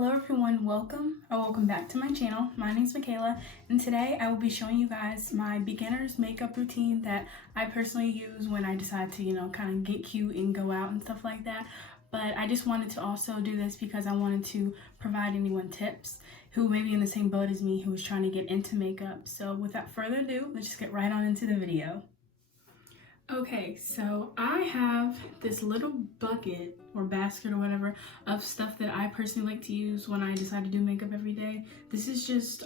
Hello everyone, welcome or welcome back to my channel. My name is Michaela and today I will be showing you guys my beginner's makeup routine that I personally use when I decide to, kind of get cute and go out and stuff like that. But I just wanted to also do this because I wanted to provide anyone tips who may be in the same boat as me who is trying to get into makeup. So without further ado, let's just get right on into the video. Okay, so I have this little bucket or basket or whatever of stuff that I personally like to use when I decide to do makeup every day. This is just,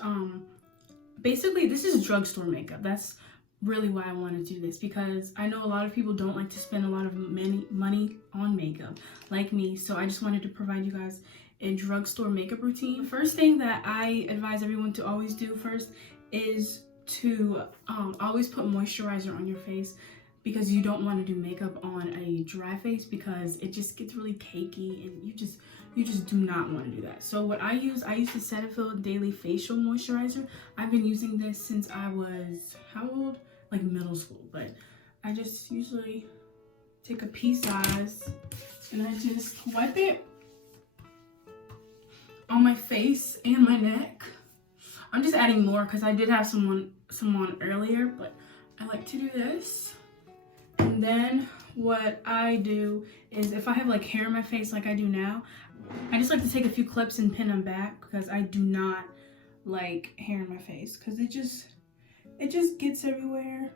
basically this is drugstore makeup. That's really why I want to do this, because I know a lot of people don't like to spend a lot of money on makeup like me. So I just wanted to provide you guys a drugstore makeup routine. The first thing that I advise everyone to always do first is to always put moisturizer on your face, because you don't want to do makeup on a dry face because it just gets really cakey and you just do not want to do that. So what I use the Cetaphil Daily Facial Moisturizer. I've been using this since I was, how old? Like middle school. But I just usually take a pea size and I just wipe it on my face and my neck. I'm just adding more because I did have some on earlier, but I like to do this. And then what I do is, if I have like hair in my face like I do now, I just like to take a few clips and pin them back, because I do not like hair in my face because it just gets everywhere.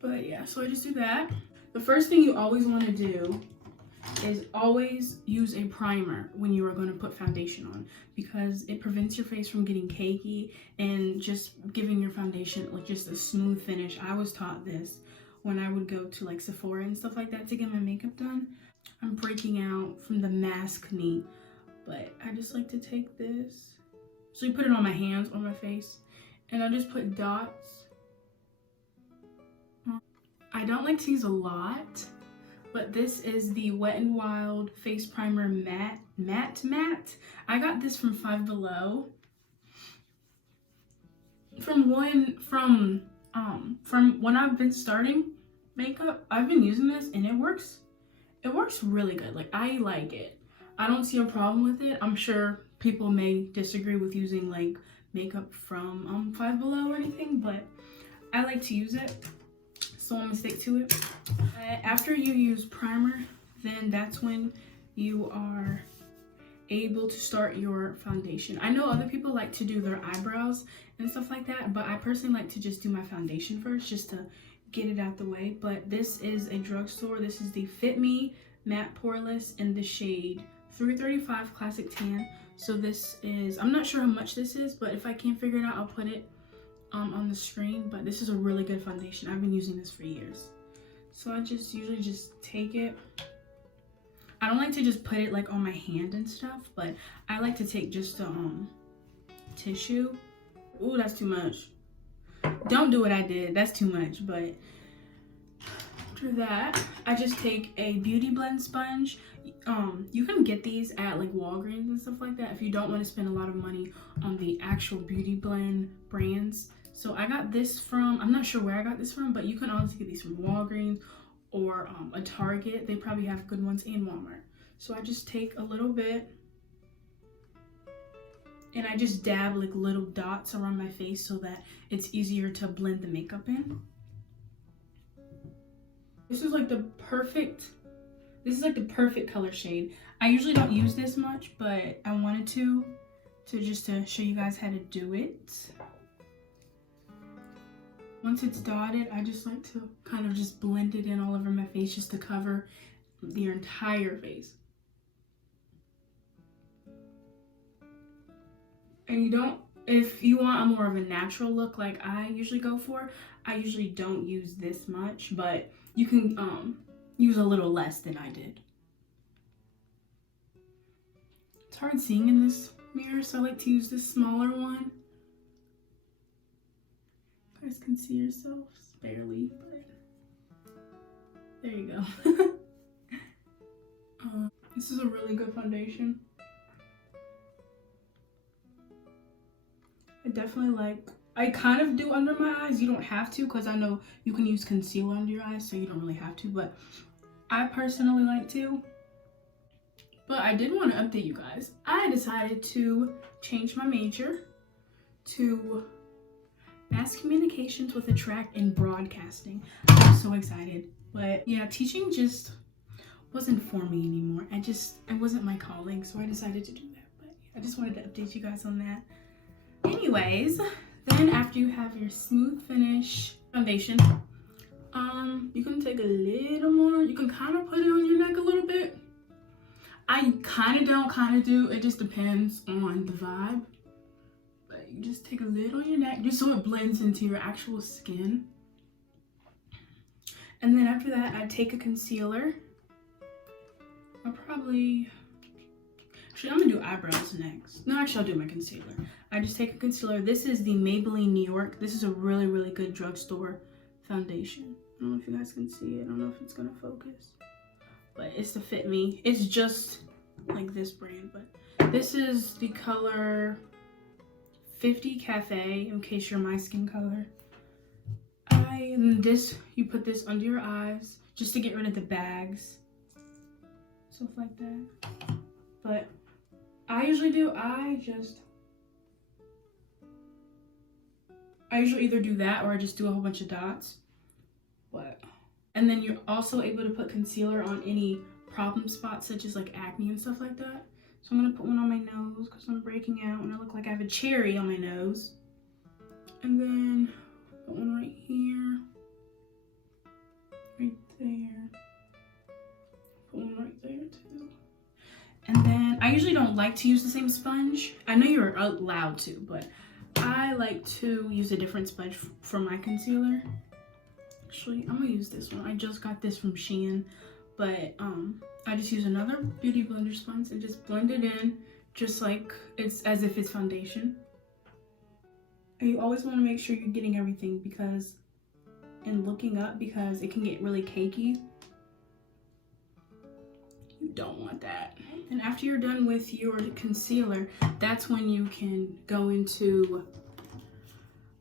But yeah, so I just do that. The first thing you always want to do is always use a primer when you are going to put foundation on, because it prevents your face from getting cakey and just giving your foundation like just a smooth finish. I was taught this when I would go to like Sephora and stuff like that to get my makeup done. I'm breaking out from the mask knee, but I just like to take this. So you put it on my hands, on my face, and I just put dots. I don't like to use a lot, but this is the Wet n Wild Face Primer Matte. I got this from Five Below. From when I've been starting makeup, I've been using this and it works really good. Like, I like it. I don't see a problem with it. I'm sure people may disagree with using like makeup from Five Below or anything, but I like to use it, so I'm gonna stick to it. After you use primer, then that's when you are able to start your foundation. I know other people like to do their eyebrows and stuff like that, but I personally like to just do my foundation first, just to get it out the way. But this is a drugstore. This is the Fit Me Matte Poreless in the shade 335 Classic Tan. So this is, I'm not sure how much this is, but if I can't figure it out, I'll put it on the screen. But this is a really good foundation. I've been using this for years. So I just usually just take it. I don't like to just put it like on my hand and stuff, but I like to take just a tissue. Ooh, that's too much. Don't do what I did. That's too much. But after that, I just take a beauty blend sponge. You can get these at like Walgreens and stuff like that if you don't want to spend a lot of money on the actual beauty blend brands. So I got this from, I'm not sure where I got this from, but you can honestly get these from Walgreens or a Target. They probably have good ones, in Walmart. So I just take a little bit and I just dab like little dots around my face so that it's easier to blend the makeup in. This is like the perfect color shade. I usually don't use this much, but I wanted to show you guys how to do it. Once it's dotted, I just like to kind of just blend it in all over my face, just to cover your entire face. And you don't, if you want a more of a natural look like I usually go for, I usually don't use this much, but you can use a little less than I did. It's hard seeing in this mirror, so I like to use this smaller one. You guys can see yourselves barely, but there you go. This is a really good foundation. I definitely like, I kind of do under my eyes. You don't have to, because I know you can use concealer under your eyes, so you don't really have to, but I personally like to. But I did want to update you guys. I decided to change my major to mass communications with a track in broadcasting. I'm so excited. But yeah, teaching just wasn't for me anymore. It wasn't my calling, so I decided to do that. But yeah, I just wanted to update you guys on that. Anyways, then after you have your smooth finish foundation, you can take a little more. You can kind of put it on your neck a little bit. I kind of don't, kind of do. It just depends on the vibe. But you just take a little on your neck just so it blends into your actual skin. And then after that, I take a concealer. Actually, I'm gonna do eyebrows next. No, actually, I'll do my concealer. I just take a concealer. This is the Maybelline New York. This is a really, really good drugstore foundation. I don't know if you guys can see it. I don't know if it's gonna focus, but it's to fit me. It's just like this brand, but this is the color 50 Cafe, in case you're my skin color. You put this under your eyes just to get rid of the bags, stuff like that. But I usually either do that or I just do a whole bunch of dots. And then you're also able to put concealer on any problem spots such as like acne and stuff like that. So I'm gonna put one on my nose because I'm breaking out and I look like I have a cherry on my nose. And then put one right here, right there, put one right there too. And then I usually don't like to use the same sponge. I know you're allowed to, but I like to use a different sponge for my concealer. Actually, I'm gonna use this one. I just got this from Shein, but I just use another Beauty Blender sponge and just blend it in, just like it's as if it's foundation. And you always want to make sure you're getting everything because looking up, because it can get really cakey. You don't want that. And after you're done with your concealer, that's when you can go into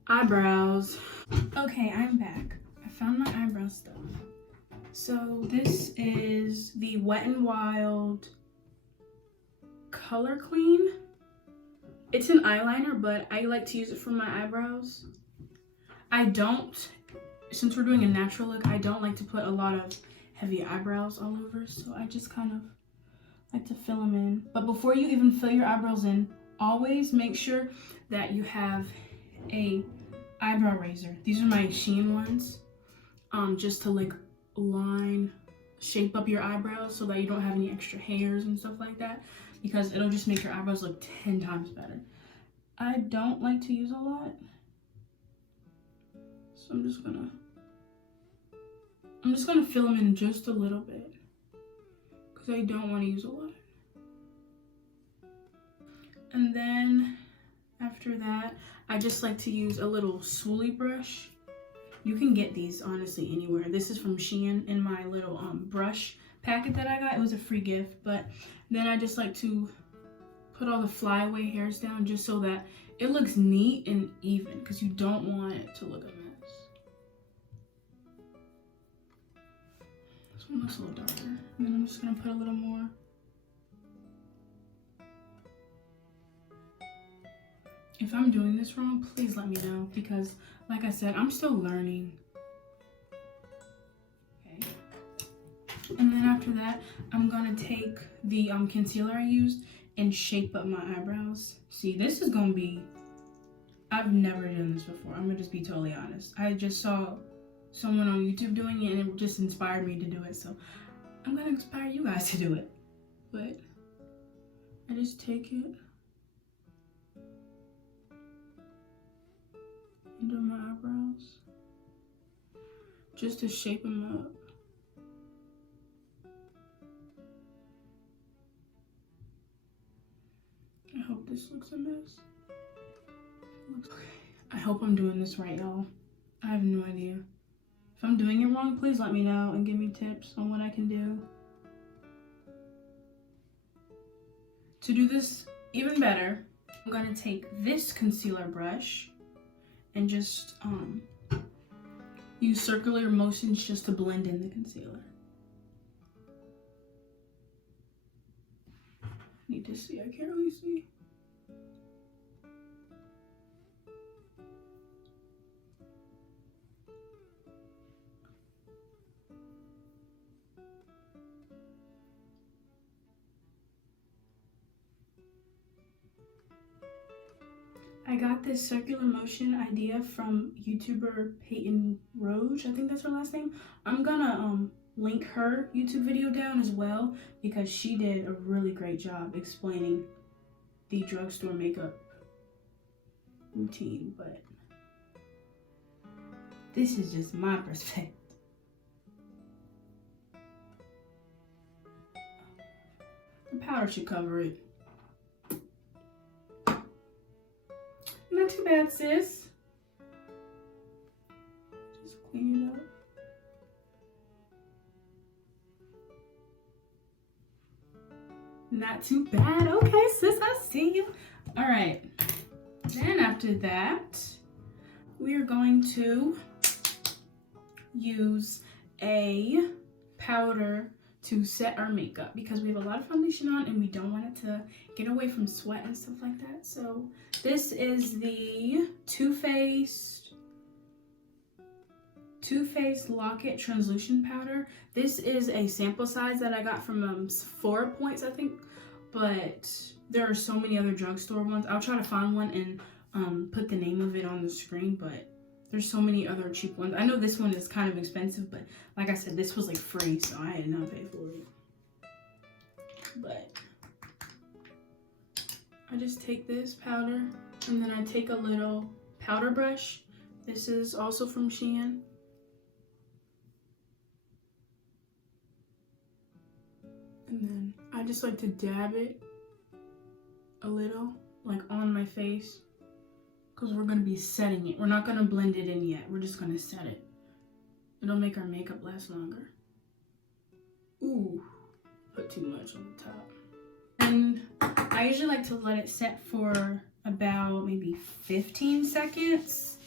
eyebrows. Okay, I'm back. I found my eyebrow stuff. So this is the Wet n Wild Color Clean. It's an eyeliner, but I like to use it for my eyebrows. Since we're doing a natural look, I don't like to put a lot of heavy eyebrows all over, so I just kind of like to fill them in. But before you even fill your eyebrows in, always make sure that you have a eyebrow razor. These are my Shein ones, just to like shape up your eyebrows so that you don't have any extra hairs and stuff like that, because it'll just make your eyebrows look 10 times better. I don't like to use a lot, so I'm just gonna fill them in just a little bit because I don't want to use a lot. And then after that, I just like to use a little swooly brush. You can get these honestly anywhere. This is from Shein in my little brush packet that I got. It was a free gift, but then I just like to put all the flyaway hairs down just so that it looks neat and even, because you don't want it to look a mess. This one looks a little darker. And then I'm just gonna put a little more. If I'm doing this wrong, please let me know, because like I said, I'm still learning. Okay. And then after that, I'm gonna take the concealer I used and shape up my eyebrows. See, this is gonna be, I've never done this before. I'm gonna just be totally honest. I just saw someone on YouTube doing it and it just inspired me to do it. So I'm gonna inspire you guys to do it. But I just take it under my eyebrows just to shape them up. I hope this looks a mess. Okay. I hope I'm doing this right, y'all. I have no idea. If I'm doing it wrong, please let me know and give me tips on what I can do to do this even better. I'm gonna take this concealer brush and just use circular motions just to blend in the concealer. need to see. I can't really see. I got this circular motion idea from YouTuber Peyton Roge. I think that's her last name. I'm gonna link her YouTube video down as well because she did a really great job explaining the drugstore makeup routine, but this is just my perspective. The powder should cover it. Not too bad, sis. Just clean it up. Not too bad. Okay, sis, I see you. All right. Then after that, we are going to use a powder to set our makeup because we have a lot of foundation on and we don't want it to get away from sweat and stuff like that. So this is the Too Faced Locket Translucent Powder. This is a sample size that I got from 4 Points, I think, but there are so many other drugstore ones. I'll try to find one and put the name of it on the screen, but there's so many other cheap ones. I know this one is kind of expensive, but like I said, this was like free, so I had not paid for it. But I just take this powder and then I take a little powder brush. This is also from Shein. And then I just like to dab it a little, like on my face, because we're going to be setting it. We're not going to blend it in yet. We're just going to set it. It'll make our makeup last longer. Ooh, put too much on the top. And I usually like to let it set for about maybe 15 seconds.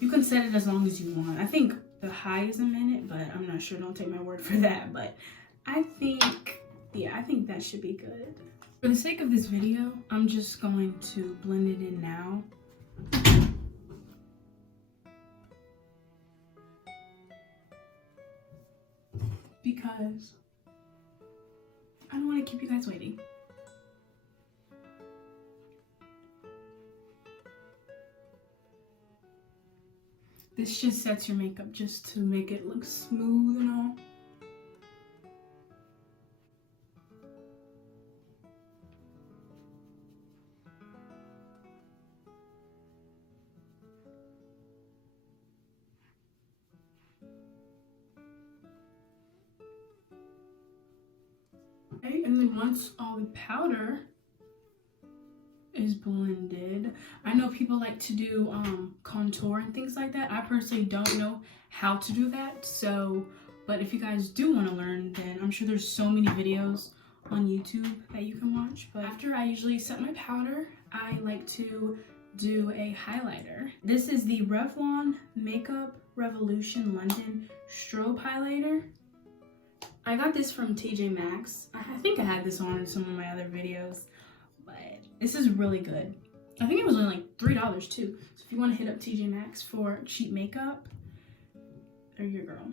You can set it as long as you want. I think the high is a minute, but I'm not sure. Don't take my word for that. But I think, yeah, I think that should be good. For the sake of this video, I'm just going to blend it in now. Because I don't want to keep you guys waiting. This just sets your makeup just to make it look smooth and all. Okay, and then once all the powder is blended, I know people like to do contour and things like that. I personally don't know how to do that, so but if you guys do want to learn, then I'm sure there's so many videos on YouTube that you can watch. But after I usually set my powder, I like to do a highlighter. This is the Revlon Makeup Revolution London Strobe Highlighter. I got this from TJ Maxx. I think I had this on in some of my other videos, but this is really good. I think it was only like $3 too. So if you want to hit up TJ Maxx for cheap makeup, they're your girl.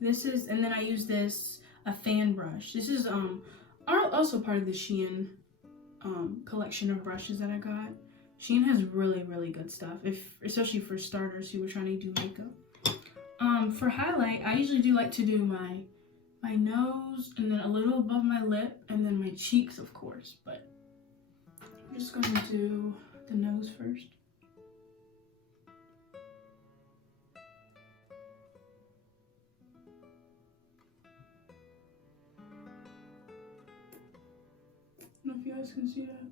This is, and then I use this, a fan brush. This is also part of the Shein collection of brushes that I got. Shein has really, really good stuff, especially for starters who are trying to do makeup. For highlight, I usually do like to do my nose and then a little above my lip and then my cheeks, of course, but I'm just going to do the nose first. I don't know if you guys can see that.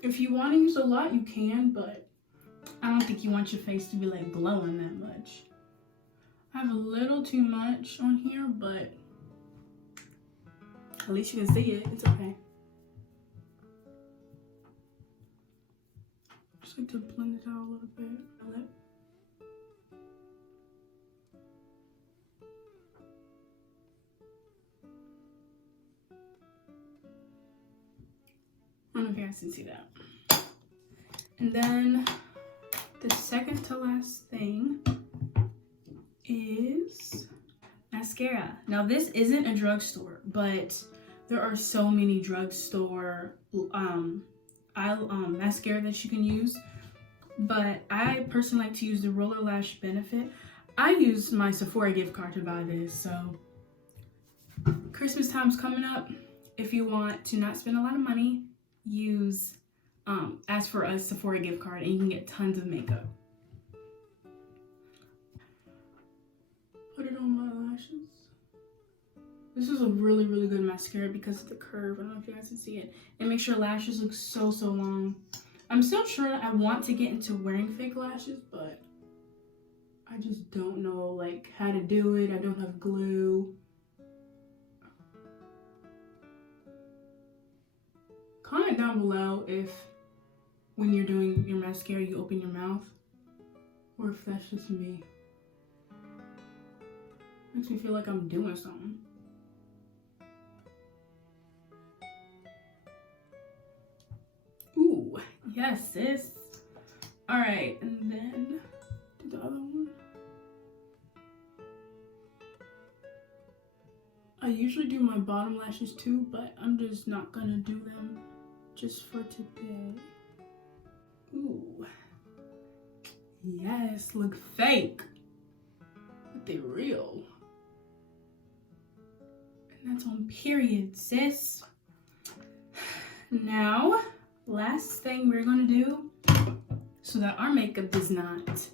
If you want to use a lot, you can, but I don't think you want your face to be like glowing that much. I have a little too much on here, but at least you can see it. It's okay. just like to blend it out a little bit. My lip. I don't know if you guys can see that. And then the second to last thing is mascara. Now this isn't a drugstore, but there are so many drugstore mascara that you can use. But I personally like to use the Roller Lash Benefit. I used my Sephora gift card to buy this, so Christmas time's coming up. If you want to not spend a lot of money, use ask for a Sephora gift card and you can get tons of makeup. Put it on my lashes. This is a really, really good mascara because of the curve. I don't know if you guys can see it. And makes your lashes look so, so long. I'm still sure I want to get into wearing fake lashes, but I just don't know like how to do it. I don't have glue. Comment down below if when you're doing your mascara you open your mouth or if that's just me. Makes me feel like I'm doing something. Ooh, yes sis. Alright, and then do the other one. I usually do my bottom lashes too, but I'm just not gonna do them just for today. Ooh. Yes, look fake. But they real. And that's on period, sis. Now, last thing we're gonna do so that our makeup does not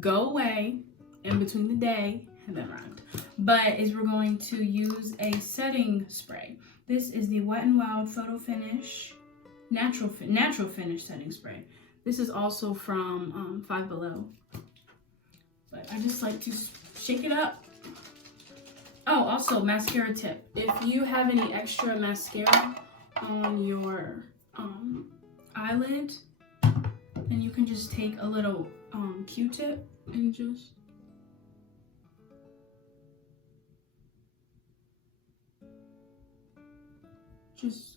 go away in between the day, and then rhymed, but is we're going to use a setting spray. This is the Wet n Wild Photo Finish Natural Finish Setting Spray. This is also from Five Below. But I just like to shake it up. Oh, also mascara tip. If you have any extra mascara on your eyelid, then you can just take a little Q-tip and just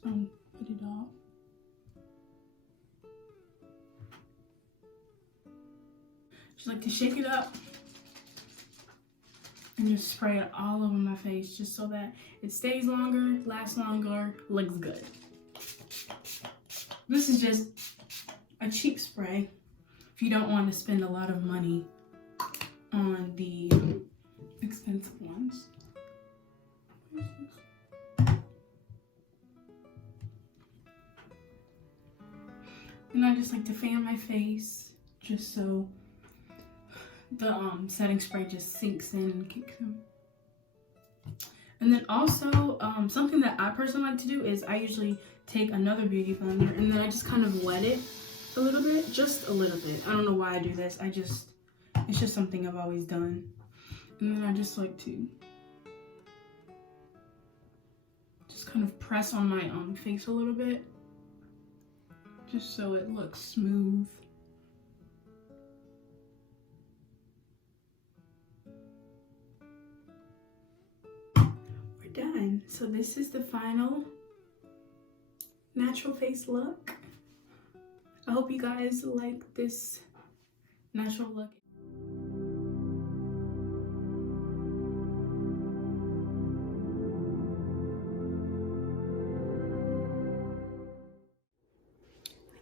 put it off. Just like to shake it up and just spray it all over my face just so that it stays longer, lasts longer, looks good. This is just a cheap spray if you don't want to spend a lot of money on the expensive ones. And I just like to fan my face just so the setting spray just sinks in and kicks in. And then also something that I personally like to do is I usually take another beauty blender and then I just kind of wet it a little bit, just a little bit. I don't know why I do this. It's just something I've always done. And then I just like to just kind of press on my face a little bit, just so it looks smooth. We're done. So this is the final natural face look. I hope you guys like this natural look.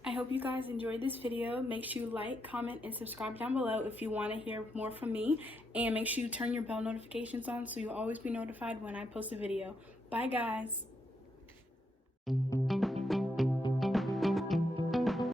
I hope you guys enjoyed this video. Make sure you like, comment, and subscribe down below if you want to hear more from me. And make sure you turn your bell notifications on so you'll always be notified when I post a video. Bye, guys.